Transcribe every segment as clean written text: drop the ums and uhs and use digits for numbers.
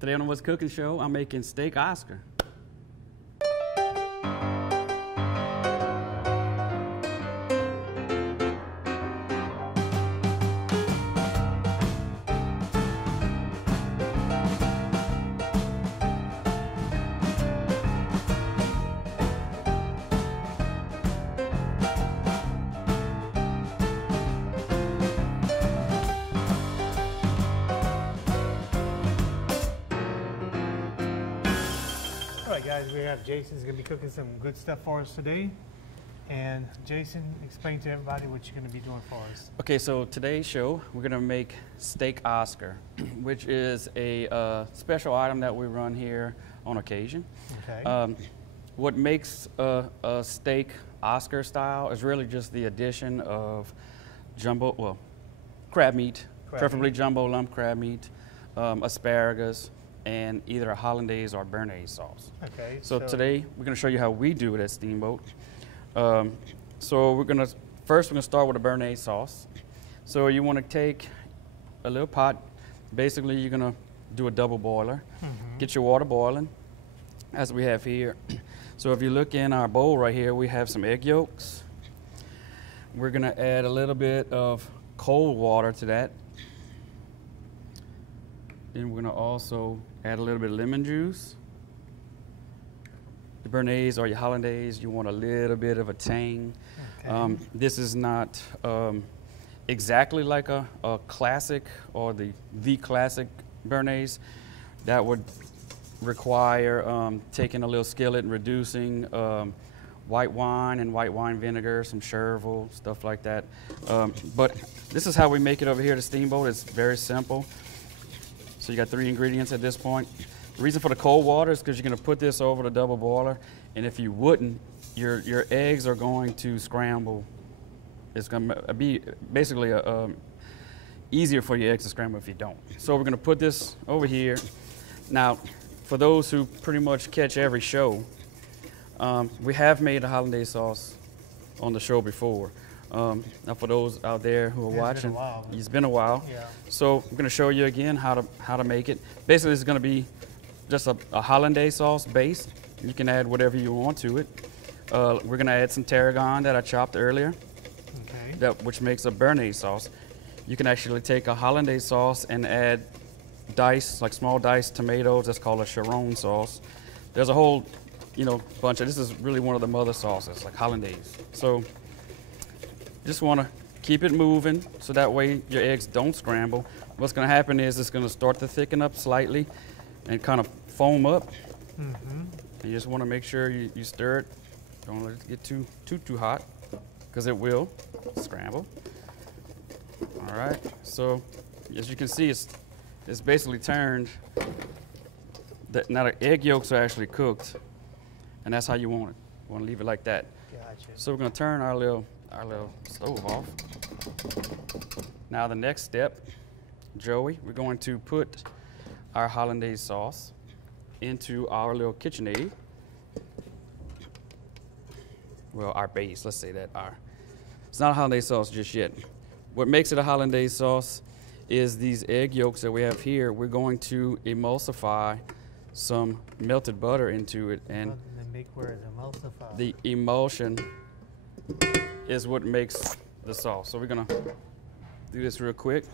Today on the What's Cooking Show, I'm making steak Oscar. Alright guys, we have Jason's going to be cooking some good stuff for us today. And Jason, explain to everybody what you're going to be doing for us. Okay, so today's show, we're gonna make steak Oscar, which is a special item that we run here on occasion. Okay. What makes a steak Oscar style is really just the addition of crab meat, preferably jumbo lump crab meat, asparagus, and either a hollandaise or béarnaise sauce. Okay. So today we're going to show you how we do it at Steamboat. So we're going to start with a béarnaise sauce. So you want to take a little pot. Basically, you're going to do a double boiler. Get your water boiling, as we have here. So if you look in our bowl right here, we have some egg yolks. We're going to add a little bit of cold water to that. Then we're going to also add a little bit of lemon juice. The béarnaise or your hollandaise, you want a little bit of a tang. Okay. This is not exactly like a classic or the classic béarnaise. That would require taking a little skillet and reducing white wine and white wine vinegar, some chervil, stuff like that. But this is how we make it over here at Steamboat. It's very simple. So you got 3 ingredients at this point. The reason for the cold water is because you're going to put this over the double boiler, and if you wouldn't, your eggs are going to scramble. It's going to be basically easier for your eggs to scramble if you don't. So we're going to put this over here. Now, for those who pretty much catch every show, we have made a hollandaise sauce on the show before. Now for those out there who are watching, it's been a while. Yeah. So I'm going to show you again how to make it. Basically, it's going to be just a hollandaise sauce base. You can add whatever you want to it. We're going to add some tarragon that I chopped earlier, which makes a béarnaise sauce. You can actually take a hollandaise sauce and add small diced tomatoes. That's called a Charon sauce. There's a whole, bunch of. This is really one of the mother sauces, like hollandaise. So just want to keep it moving so that way your eggs don't scramble. What's going to happen is it's going to start to thicken up slightly and kind of foam up. You just want to make sure you stir it. Don't let it get too hot, because it will scramble. All right. So as you can see, it's basically turned. Now the egg yolks are actually cooked, and that's how you want it. You want to leave it like that. Gotcha. So we're going to turn our little stove off. Now the next step, Joey, we're going to put our hollandaise sauce into our little KitchenAid. Well, our base, let's say that. It's not a hollandaise sauce just yet. What makes it a hollandaise sauce is these egg yolks that we have here. We're going to emulsify some melted butter into it, and the emulsion is what makes the sauce. So we're gonna do this real quick.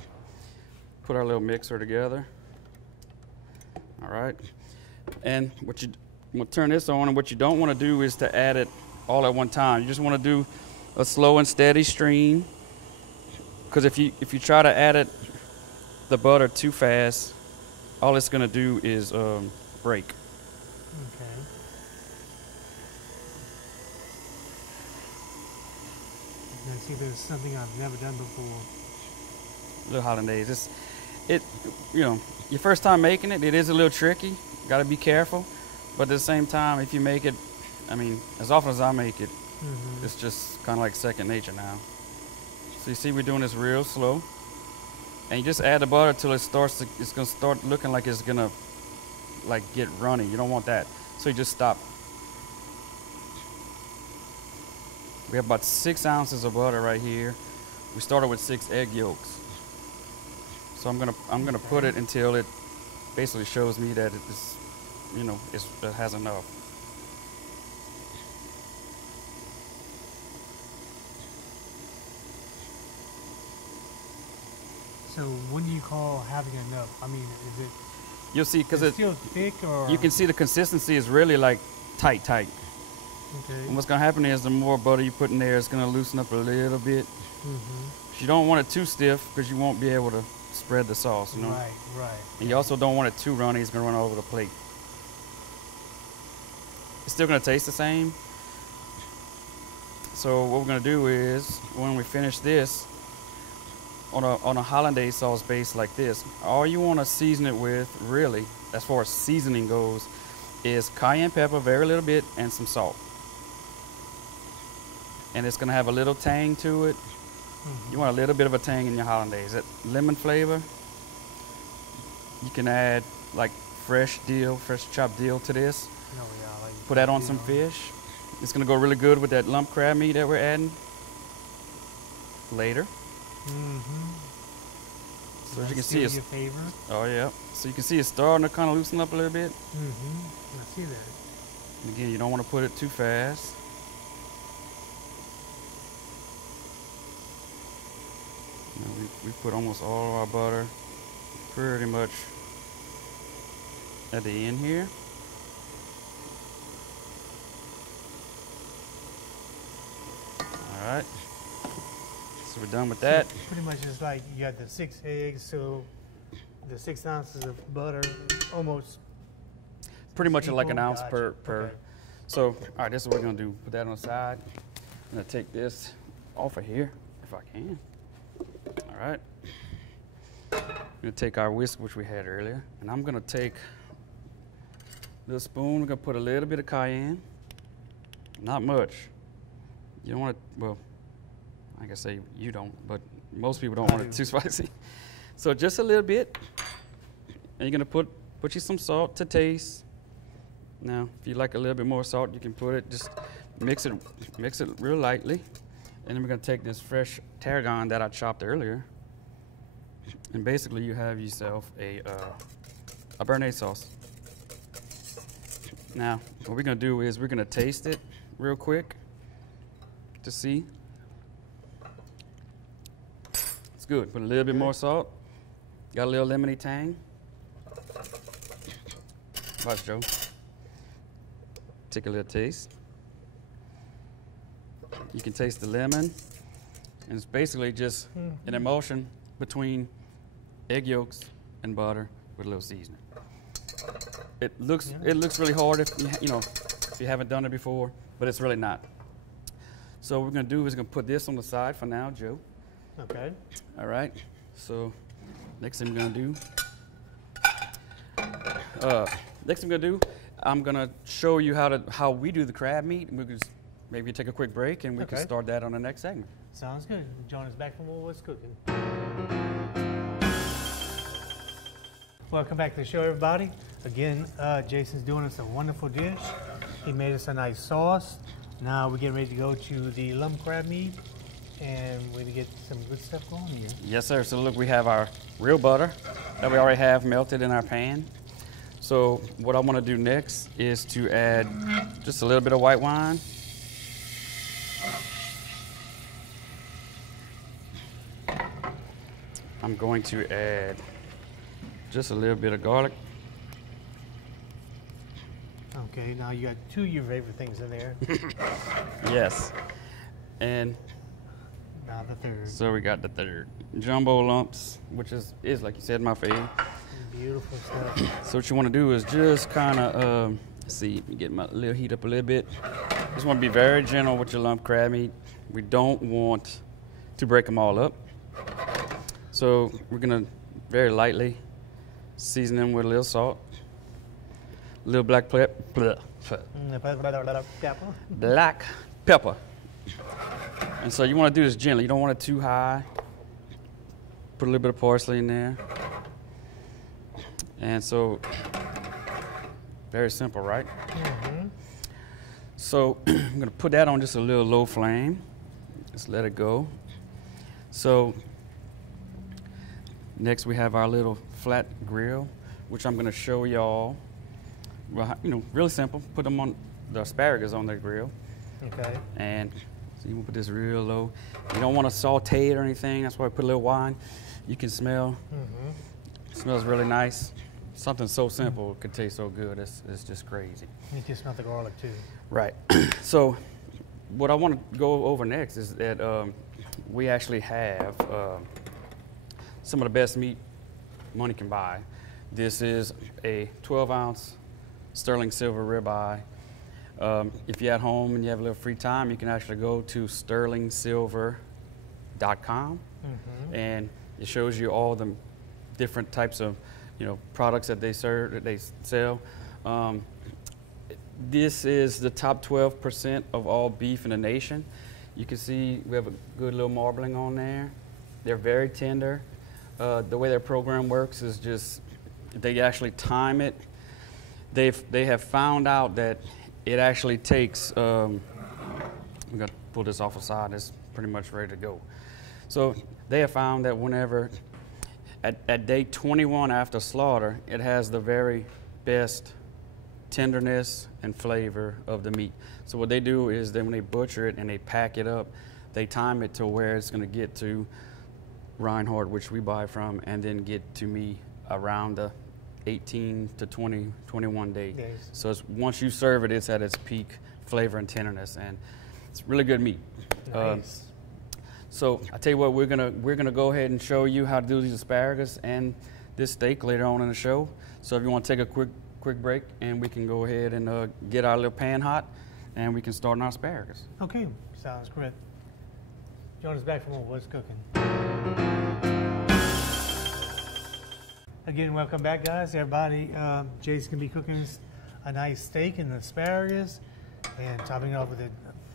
Put our little mixer together. All right. And we'll turn this on, and what you don't want to do is to add it all at one time. You just want to do a slow and steady stream, because if you try to add the butter too fast, all it's gonna do is break. Okay. I see there's something I've never done before. Little hollandaise. Your first time making it is a little tricky. Got to be careful. But at the same time, if you make it, as often as I make it, it's just kind of like second nature now. So you see we're doing this real slow. And you just add the butter till it's going to start looking like it's going to get runny. You don't want that. So you just stop. We have about 6 ounces of butter right here. We started with 6 egg yolks. So I'm gonna put it until it basically shows me that it's, you know, it has enough. So when do you call having enough? I mean, is it You'll see, because it's it, still thick, or you can see the consistency is really like tight. okay? And what's gonna happen is the more butter you put in there, it's gonna loosen up a little bit. You don't want it too stiff because you won't be able to spread the sauce, you know? Right, right. And you also don't want it too runny, it's gonna run all over the plate. It's still gonna taste the same. So what we're gonna do is, when we finish this, on a hollandaise sauce base like this, all you wanna season it with, really, as far as seasoning goes, is cayenne pepper, very little bit, and some salt. And it's gonna have a little tang to it. You want a little bit of a tang in your hollandaise. That lemon flavor, you can add like fresh chopped dill to this. No, yeah, like Put that on some fish. It's gonna go really good with that lump crab meat that we're adding later. So as you can see, it's, your favorite. oh yeah. So you can see it's starting to kind of loosen up a little bit. I see that. And again, you don't want to put it too fast. You know, we put almost all of our butter pretty much at the end here. All right. So we're done with that. So pretty much it's like you got the 6 eggs, so the 6 ounces of butter, almost. Pretty much like an ounce Gotcha. per. Okay. So, all right, this is what we're gonna do. Put that on the side. I'm gonna take this off of here, if I can. All right. I'm gonna take our whisk, which we had earlier, and I'm gonna take this spoon. We're gonna put a little bit of cayenne, not much. You don't want it, well, I can say you don't, but most people don't want it too spicy. So just a little bit, and you're gonna put you some salt to taste. Now, if you like a little bit more salt, you can put it, just mix it real lightly. And then we're gonna take this fresh tarragon that I chopped earlier, and basically you have yourself a béarnaise sauce. Now, what we're gonna do is we're gonna taste it real quick to see. It's good. Put a little bit more salt. Got a little lemony tang. Watch, Joe. Take a little taste. You can taste the lemon, and it's basically just an emulsion between egg yolks and butter with a little seasoning. It looks really hard if you haven't done it before, but it's really not. So what we're gonna do is gonna put this on the side for now, Joe. Okay. All right. So next thing I'm gonna do, I'm gonna show you how we do the crab meat. And we can just maybe take a quick break, and we can start that on the next segment. Sounds good. Join us back from What's Cooking. Welcome back to the show, everybody. Again, Jason's doing us a wonderful dish. He made us a nice sauce. Now we're getting ready to go to the lump crab meat, and we're gonna get some good stuff going here. Yes, sir. So look, we have our real butter that we already have melted in our pan. So what I want to do next is to add just a little bit of white wine. I'm going to add just a little bit of garlic. Okay, now you got 2 of your favorite things in there. Yes. And Now the third. so we got the third. Jumbo lumps, which is like you said, my favorite. Beautiful stuff. So what you want to do is just kind of, see, get my little heat up a little bit. Just want to be very gentle with your lump crab meat. We don't want to break them all up. So we're gonna very lightly season them with a little salt, a little black pepper. Black pepper. And so you want to do this gently. You don't want it too high. Put a little bit of parsley in there. And so, very simple, right? So I'm going to put that on just a little low flame. Just let it go. So next we have our little flat grill. which I'm going to show y'all. Well, you know, really simple. Put them on the asparagus on the grill. Okay. And so you want to put this real low. You don't want to saute it or anything. That's why I put a little wine. You can smell. It smells really nice. Something so simple could taste so good. It's just crazy. You can smell the garlic too. Right. So what I want to go over next is that we actually have some of the best meat money can buy. This is a 12-ounce sterling silver ribeye. If you're at home and you have a little free time, you can actually go to sterlingsilver.com, and it shows you all the different types of, you know, products that they serve, that they sell. This is the top 12% of all beef in the nation. You can see we have a good little marbling on there. They're very tender. The way their program works is just they actually time it. They have found out that it actually takes. I'm gonna pull this off the side. It's pretty much ready to go. So they have found that whenever at day 21 after slaughter, it has the very best tenderness and flavor of the meat. So what they do is then when they butcher it and they pack it up, they time it to where it's going to get to Reinhardt, which we buy from, and then get to me around the 18 to 21 days. So once you serve it, it's at its peak flavor and tenderness, and it's really good meat. Nice. So I tell you what, we're gonna go ahead and show you how to do these asparagus and this steak later on in the show. So if you want to take a quick break, and we can go ahead and get our little pan hot, and we can start on our asparagus. Okay, sounds great. Join us back for more What's Cooking. Again, welcome back, guys. Everybody, Jason's gonna be cooking a nice steak and asparagus, and topping it off with a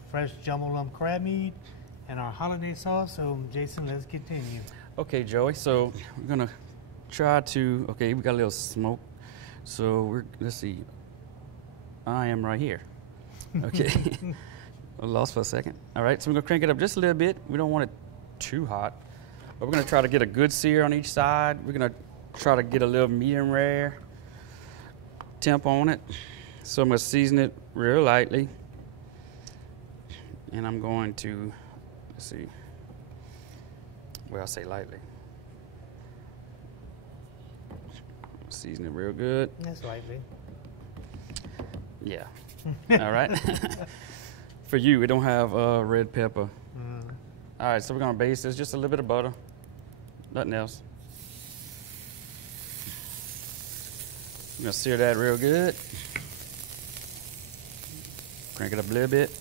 fresh jumbo lump crab meat and our holiday sauce. So, Jason, let's continue. Okay, Joey. So we're gonna try to. Okay, we got a little smoke. So let's see. I am right here. Okay. I lost for a second. All right, so we're gonna crank it up just a little bit. We don't want it too hot, but we're gonna try to get a good sear on each side. We're gonna try to get a little medium rare temp on it. So I'm gonna season it real lightly, and I'm going to, let's see. Well, I'll say lightly. Season it real good. That's lightly. Yeah. All right. For you, we don't have red pepper. All right, so we're gonna baste this just a little bit of butter, nothing else. I'm gonna sear that real good. Crank it up a little bit.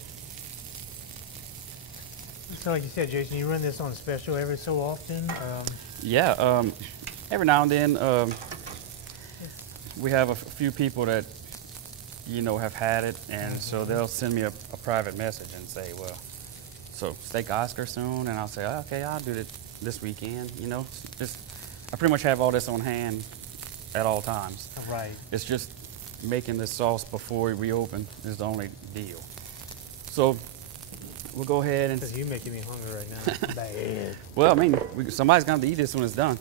So like you said, Jason, you run this on special every so often? Yeah, every now and then we have a few people that, you know, have had it, and so they'll send me a private message and say, well, so steak Oscar soon, and I'll say, oh, okay, I'll do it this weekend, you know. Just, I pretty much have all this on hand at all times. Right. It's just making this sauce before we open is the only deal. So we'll go ahead and... Because you're making me hungry right now. Bad. Well, I mean, somebody's going to eat this when it's done.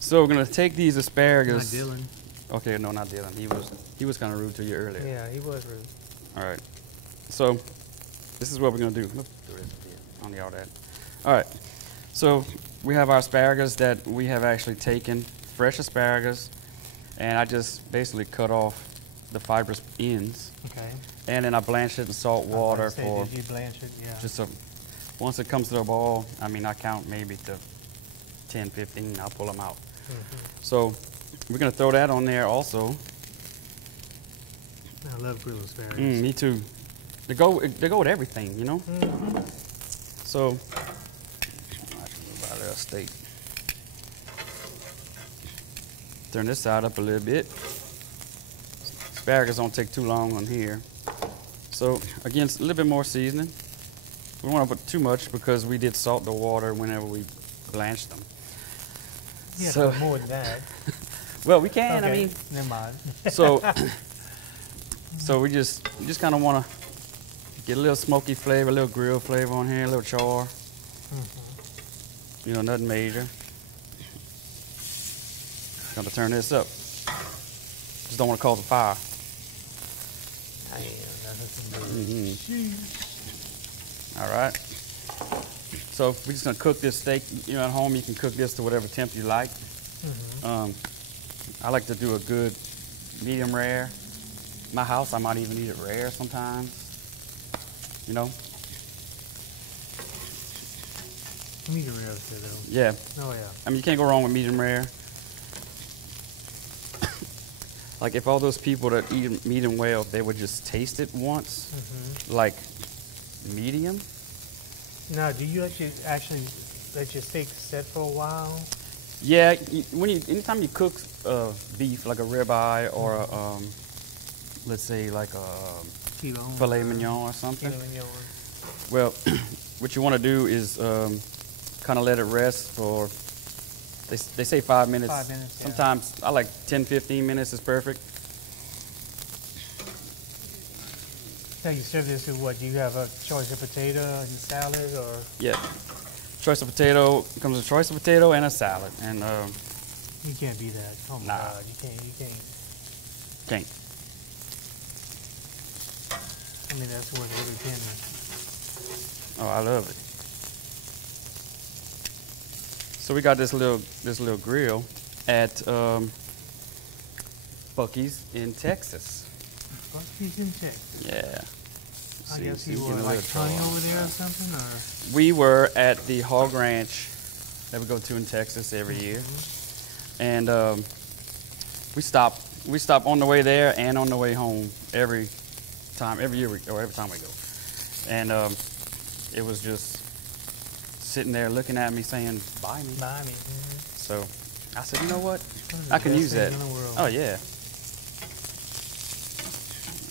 So we're going to take these asparagus. Not Dylan. Okay, no, not Dylan. He was kind of rude to you earlier. Yeah, he was rude. All right. So this is what we're going to do. Let's do this on the all that. All right. So we have our asparagus that we have actually taken, fresh asparagus, and I just basically cut off the fibrous ends. Okay. And then I blanched it in salt water for... Did you blanch it? Yeah. Just once it comes to a boil, I mean, I count maybe to 10, 15, I'll pull them out. So we're going to throw that on there also. I love grilled asparagus. Me too. They go with everything, you know? So, I should move out of that steak. Turn this side up a little bit. Asparagus don't take too long on here. So, again, a little bit more seasoning. We don't want to put too much because we did salt the water whenever we blanched them. Yeah, so more than that. Well, we can. Okay. I mean, never mind. So we just kind of want to get a little smoky flavor, a little grill flavor on here, a little char. You know, nothing major. Gonna turn this up. Just don't want to cause a fire. All right. So we're just gonna cook this steak. You know, at home you can cook this to whatever temp you like. I like to do a good medium rare. My house, I might even eat it rare sometimes. You know. Medium rare is good though. Yeah. Oh yeah. I mean, you can't go wrong with medium rare. Like if all those people that eat medium well, if they would just taste it once, like medium. Now, do you actually let your steak set for a while? Yeah, anytime you cook beef, like a ribeye or let's say like a filet mignon or something. Well, what you want to do is kind of let it rest for, they say 5 minutes. 5 minutes, yeah. Sometimes I like 10, 15 minutes is perfect. Now you serve this with what? Do you have a choice of potato and salad, or? Yeah, choice of potato, comes with a choice of potato and a salad. And you can't beat that. Oh my God, you can't. Can't. I mean, that's worth every penny. Oh, I love it. So we got this little grill at Buc-ee's in Texas. Buc-ee's in Texas. Yeah. I guess you were like hunting over there or something, or? We were at the hog ranch that we go to in Texas every year, and we stop on the way there and on the way home every year every time we go, and it was just sitting there looking at me saying, "Buy me." Buy me. So I said, you know what? I can use that. Oh yeah.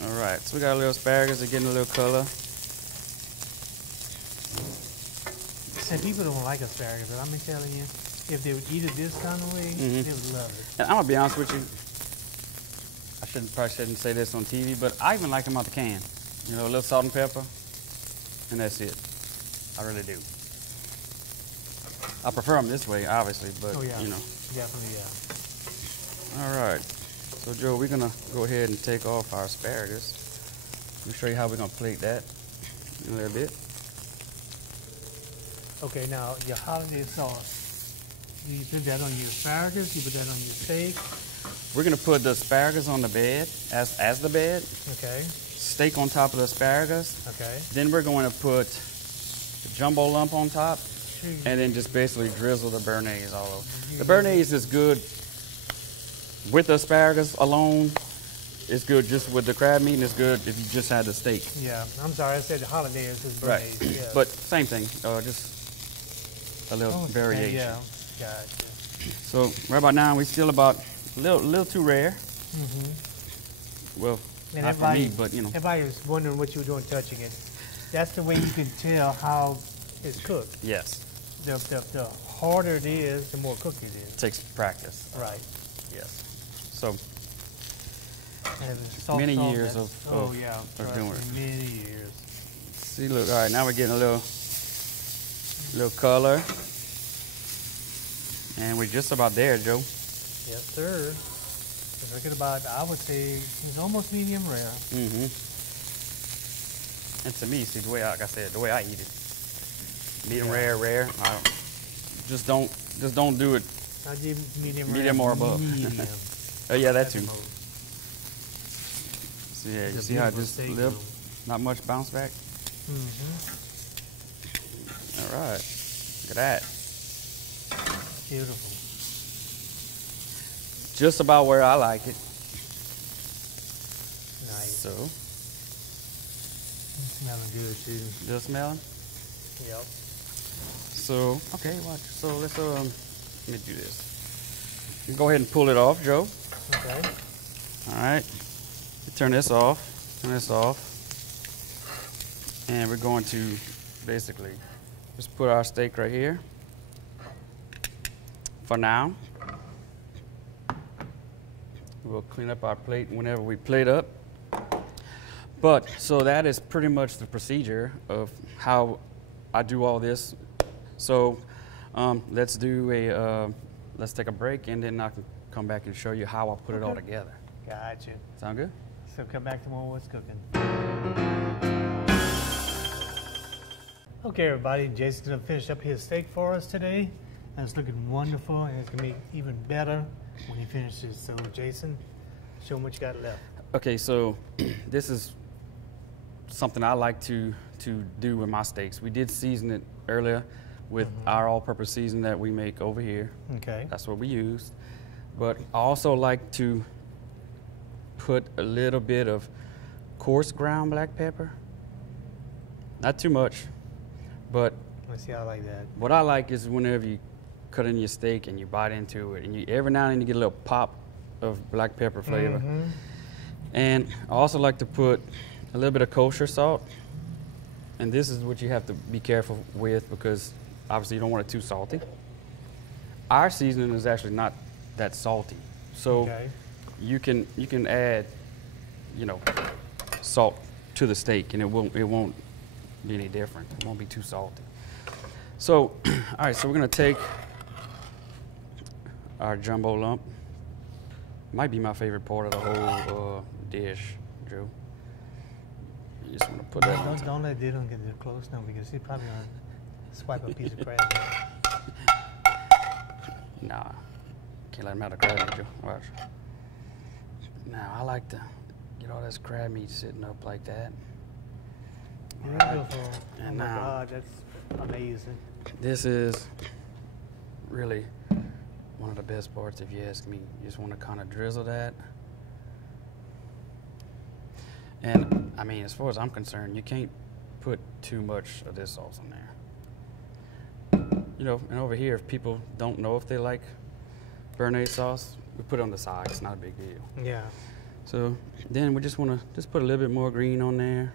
All right, so we got a little asparagus. They're getting a little color. And people don't like asparagus, but I'm telling you, if they would eat it this kind of way, they would love it. And I'm gonna be honest with you. I probably shouldn't say this on TV, but I even like them out the can. You know, a little salt and pepper, and that's it. I really do. I prefer them this way, obviously, but you know. Definitely, yeah. All right. So, Joe, we're gonna go ahead and take off our asparagus. Let me show you how we're gonna plate that in a little bit. Okay, now your holiday sauce. Do you put that on your asparagus? You put that on your steak? We're gonna put the asparagus on the bed as the bed. Okay. Steak on top of the asparagus. Okay. Then we're going to put the jumbo lump on top, and then just basically drizzle the béarnaise all over. The béarnaise is good with the asparagus alone. It's good just with the crab meat, and it's good if you just had the steak. Yeah, I'm sorry, I said the holiday is béarnaise. Right. Yeah. But same thing, just a little variation. Yeah, gotcha. So right about now, we still about a little too rare. Well, and not for me, but you know. Everybody was wondering what you were doing touching it. That's the way you can tell how it's cooked. Yes. The harder it is, the more cooked it is. It takes practice. Right. Yes. So And many years of doing it. Many years. See, look, all right, now we're getting a little color. And we're just about there, Joe. Yes, sir. We're looking about, I would say, it's almost medium rare. And to me, see, the way, like I said, the way I eat it, medium rare. Just don't do it. I give medium or above. Medium. Oh yeah, that too. So yeah, you see how it just lip, not much bounce back. All right, look at that. Beautiful. Just about where I like it. Nice. So. It's smelling good too. Just smelling? Yep. So, okay, watch. So let's let me do this. You go ahead and pull it off, Joe. Okay. All right. Turn this off. Turn this off. And we're going to basically just put our steak right here for now. We'll clean up our plate whenever we plate up. But, so that is pretty much the procedure of how I do all this. So, let's take a break, and then I can come back and show you how I put it all together. Gotcha. Sound good? So come back tomorrow. What's cooking? Okay, everybody. Jason's gonna finish up his steak for us today, and it's looking wonderful, and it's gonna be even better when he finishes. So, Jason, show him what you got left. Okay, so this is something I like to do with my steaks. We did season it earlier with our all-purpose season that we make over here. Okay. That's what we used. But I also like to put a little bit of coarse ground black pepper. Not too much, but Let's see, I like that. what I like is whenever you cut in your steak and you bite into it, and you every now and then you get a little pop of black pepper flavor. And I also like to put a little bit of kosher salt. And this is what you have to be careful with because obviously you don't want it too salty. Our seasoning is actually not that salty. So you can add, you know, salt to the steak and it won't be any different. It won't be too salty. So, all right, so we're gonna take our jumbo lump. Might be my favorite part of the whole dish, Joe. You just want to put that on top. Don't let Dylan get too close now because he's probably going to swipe a piece of crab. Nah, can't let him have the crab meat, Joe. Watch. Now, I like to get all this crab meat sitting up like that. Beautiful. And oh my now, God, that's amazing. This is really one of the best parts if you ask me. You just want to kind of drizzle that. And I mean, as far as I'm concerned, you can't put too much of this sauce in there. You know, and over here, if people don't know if they like béarnaise sauce, we put it on the side. It's not a big deal. Yeah. So then we just want to just put a little bit more green on there.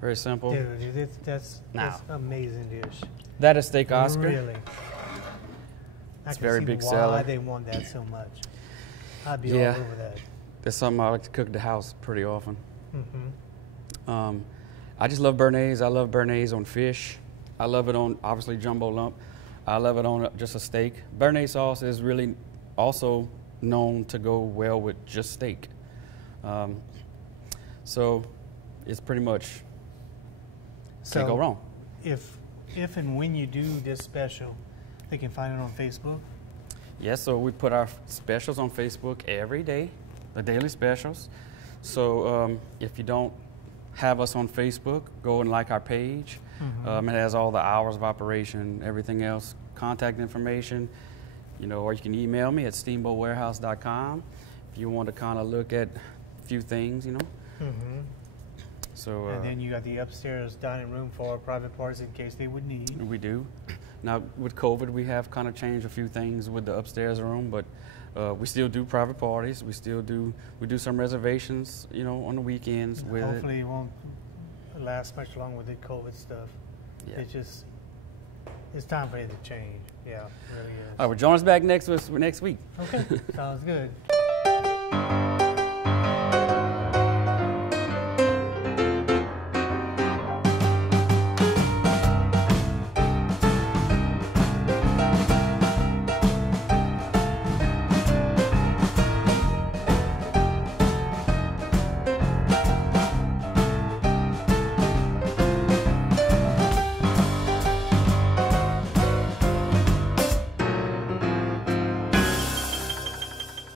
Very simple. Dude, that's amazing dish. That is steak Oscar. Really. It's very big why seller. they want that so much. I'd be Yeah. all over that. That's something I like to cook at the house pretty often. Mm-hmm. I just love béarnaise. I love béarnaise on fish. I love it on, obviously, jumbo lump. I love it on just a steak. Béarnaise sauce is really also known to go well with just steak. So it's pretty much can't go wrong. If and when you do this special, they can find it on Facebook? Yes, so we put our specials on Facebook every day, the daily specials. So if you don't have us on Facebook, go and like our page. It has all the hours of operation, everything else, contact information, you know, or you can email me at steamboatwarehouse.com if you want to kind of look at a few things, you know. So, and then you got the upstairs dining room for private parties in case they would need. We do. Now, with COVID, we have kind of changed a few things with the upstairs room, but we still do private parties. We do some reservations, you know, on the weekends with Hopefully it won't last much longer with the COVID stuff. Yeah. It's time for it to change. Yeah, it really is. All right, well, join us back next week. Okay, sounds good.